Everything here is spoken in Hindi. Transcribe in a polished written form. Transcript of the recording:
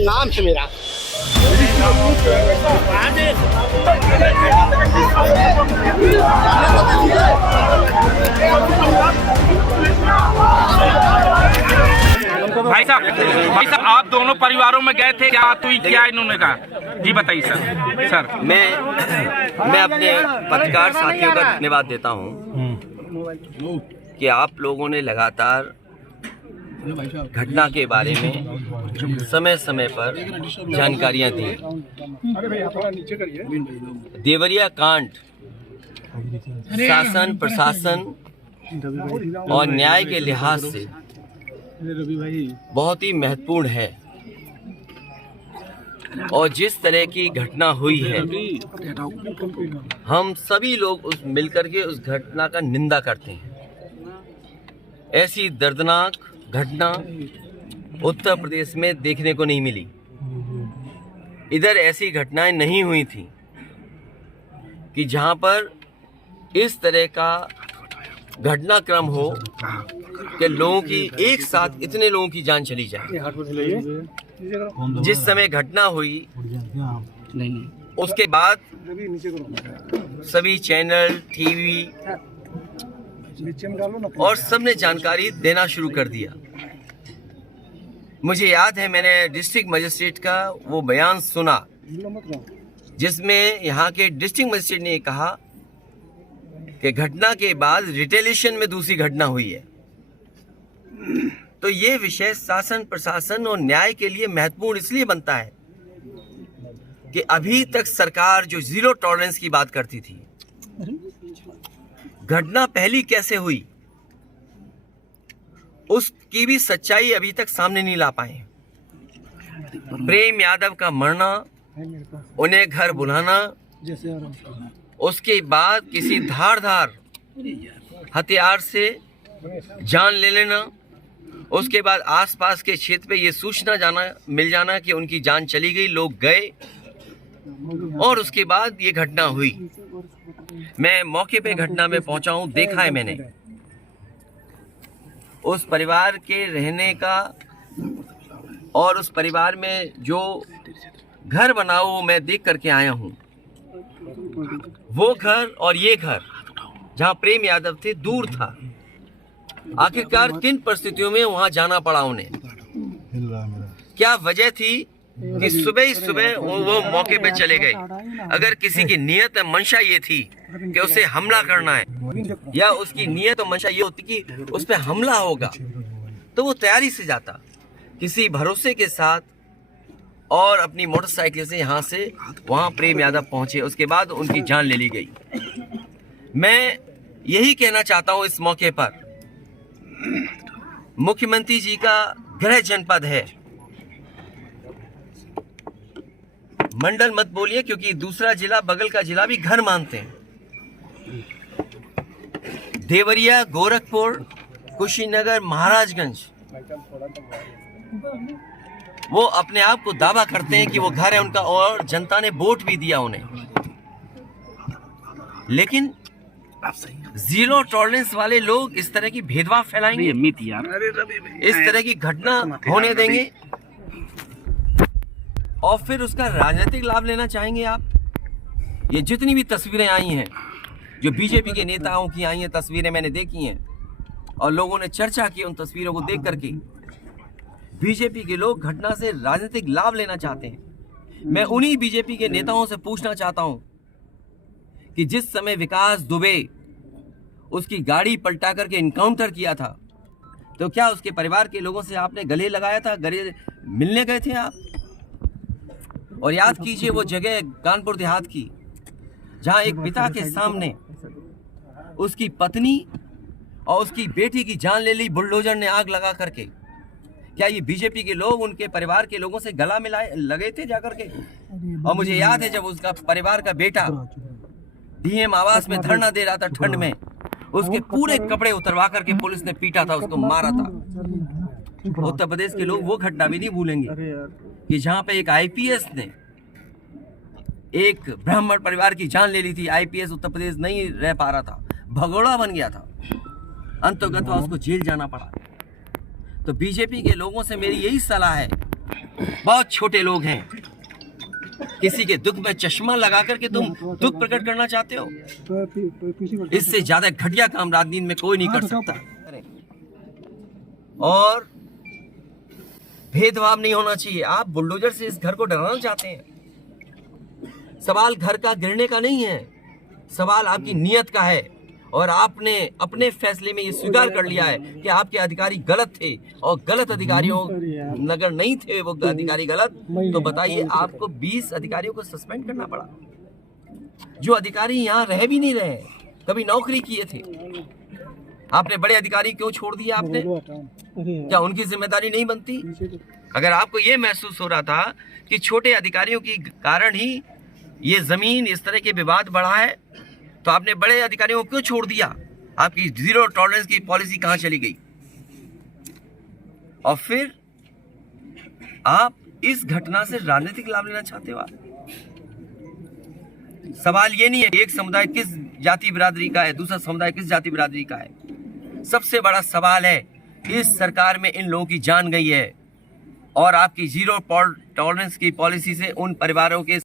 नाम से मेरा भाई साहब आप दोनों परिवारों में गए थे, क्या तो क्या इन्होंने कहा जी बताइए सर। मैं अपने पत्रकार साथियों का धन्यवाद देता हूं कि आप लोगों ने लगातार घटना के बारे में समय समय पर जानकारियां दी। देवरिया कांड शासन प्रशासन और न्याय के लिहाज से बहुत ही महत्वपूर्ण है और जिस तरह की घटना हुई है हम सभी लोग मिलकर के उस घटना का निंदा करते हैं। ऐसी दर्दनाक घटना उत्तर प्रदेश में देखने को नहीं मिली। इधर ऐसी घटनाएं नहीं हुई थी कि जहां पर इस तरह का घटनाक्रम हो कि लोगों की एक साथ इतने लोगों की जान चली जाए। जिस समय घटना हुई उसके बाद सभी चैनल टीवी और सबने जानकारी देना शुरू कर दिया। मुझे याद है मैंने डिस्ट्रिक्ट मजिस्ट्रेट का वो बयान सुना जिसमें यहाँ के डिस्ट्रिक्ट मजिस्ट्रेट ने कहा कि घटना के बाद रिटेलिएशन में दूसरी घटना हुई है। तो ये विषय शासन प्रशासन और न्याय के लिए महत्वपूर्ण इसलिए बनता है कि अभी तक सरकार जो जीरो टॉलरेंस की बात करती थी, घटना पहली कैसे हुई उसकी भी सच्चाई अभी तक सामने नहीं ला पाए। प्रेम यादव का मरना, उन्हें घर बुलाना, उसके बाद किसी धारदार हथियार से जान ले लेना, उसके बाद आसपास के क्षेत्र पे ये सूचना मिल जाना कि उनकी जान चली गई, लोग गए और उसके बाद ये घटना हुई। मैं मौके पे घटना में पहुंचा हूं, देखा है मैंने उस परिवार के रहने का और उस परिवार में जो घर बना वो मैं देख करके आया हूं। वो घर और ये घर जहां प्रेम यादव थे दूर था। आखिरकार किन परिस्थितियों में वहां जाना पड़ा उन्हें, क्या वजह थी कि सुबह ही सुबह वो मौके पे चले गए। अगर किसी की नीयत मंशा ये थी कि उसे हमला करना है या उसकी नीयत और मंशा ये होती कि उस पर हमला होगा तो वो तैयारी से जाता किसी भरोसे के साथ और अपनी मोटरसाइकिल से यहाँ से वहाँ प्रेम यादव पहुँचे। उसके बाद उनकी जान ले ली गई। मैं यही कहना चाहता हूँ इस मौके पर, मुख्यमंत्री जी का गृह जनपद है, मंडल मत बोलिए क्योंकि दूसरा जिला बगल का जिला भी घर मानते हैं। देवरिया, गोरखपुर, कुशीनगर, महाराजगंज वो अपने आप को दावा करते हैं कि वो घर है उनका और जनता ने वोट भी दिया उन्हें। लेकिन जीरो टॉलरेंस वाले लोग इस तरह की भेदभाव फैलाएंगे, इस तरह की घटना होने देंगे और फिर उसका राजनीतिक लाभ लेना चाहेंगे आप। ये जितनी भी तस्वीरें आई हैं जो बीजेपी के नेताओं की आई हैं, तस्वीरें मैंने देखी हैं और लोगों ने चर्चा की उन तस्वीरों को देख करके। बीजेपी के लोग घटना से राजनीतिक लाभ लेना चाहते हैं। मैं उन्हीं बीजेपी के नेताओं से पूछना चाहता हूं कि जिस समय विकास दुबे उसकी गाड़ी पलटा करके इनकाउंटर किया था तो क्या उसके परिवार के लोगों से आपने गले लगाया था, गले मिलने गए थे आप? और याद कीजिए वो जगह कानपुर देहात की जहां एक पिता के सामने उसकी पत्नी और उसकी बेटी की जान ले ली बुलडोजर ने आग लगा करके। क्या ये बीजेपी के लोग उनके परिवार के लोगों से गला मिलाए लगे थे जाकर के? और मुझे याद है जब उसका परिवार का बेटा डीएम आवास में धरना दे रहा था ठंड में उसके पूरे कपड़े उतरवा करके पुलिस ने पीटा था, उसको मारा था। उत्तर प्रदेश के लोग वो घटना भी नहीं भूलेंगे कि जहां पे एक आईपीएस ने एक ब्राह्मण परिवार की जान ले ली थी। आईपीएस उत्तर प्रदेश नहीं रह पा रहा था, भगोड़ा बन गया था, अंततः उसको जेल जाना पड़ा। तो बीजेपी के लोगों से मेरी यही सलाह है, बहुत छोटे लोग हैं, किसी के दुख में चश्मा लगा करके तुम दुख प्रकट करना चाहते हो, इससे ज्यादा घटिया काम राजनीति में कोई नहीं कर सकता। और भेदभाव नहीं होना चाहिए। आप बुलडोजर से इस घर को डराना चाहते हैं। सवाल घर का गिरने का नहीं है, सवाल आपकी नीयत का है। और आपने अपने फैसले में ये स्वीकार कर लिया है कि आपके अधिकारी गलत थे और गलत अधिकारियों नगर नहीं थे वो अधिकारी गलत, तो बताइए आपको 20 अधिकारियों को सस्पेंड करना पड़ा, जो अधिकारी यहाँ रह भी नहीं रहे, कभी नौकरी किए थे। आपने बड़े अधिकारी क्यों छोड़ दिया? आपने क्या उनकी जिम्मेदारी नहीं बनती? अगर आपको ये महसूस हो रहा था कि छोटे अधिकारियों के कारण ही ये जमीन इस तरह के विवाद बढ़ा है, तो आपने बड़े अधिकारियों को क्यों छोड़ दिया? आपकी जीरो टॉलरेंस की पॉलिसी कहां चली गई? और फिर आप इस घटना से राजनीतिक लाभ लेना चाहते हो? सवाल ये नहीं है एक समुदाय किस जाति बिरादरी का है, दूसरा समुदाय किस जाति बिरादरी का है। सबसे बड़ा सवाल है इस सरकार में इन लोगों की जान गई है और आपकी जीरो टॉलरेंस की पॉलिसी से उन परिवारों के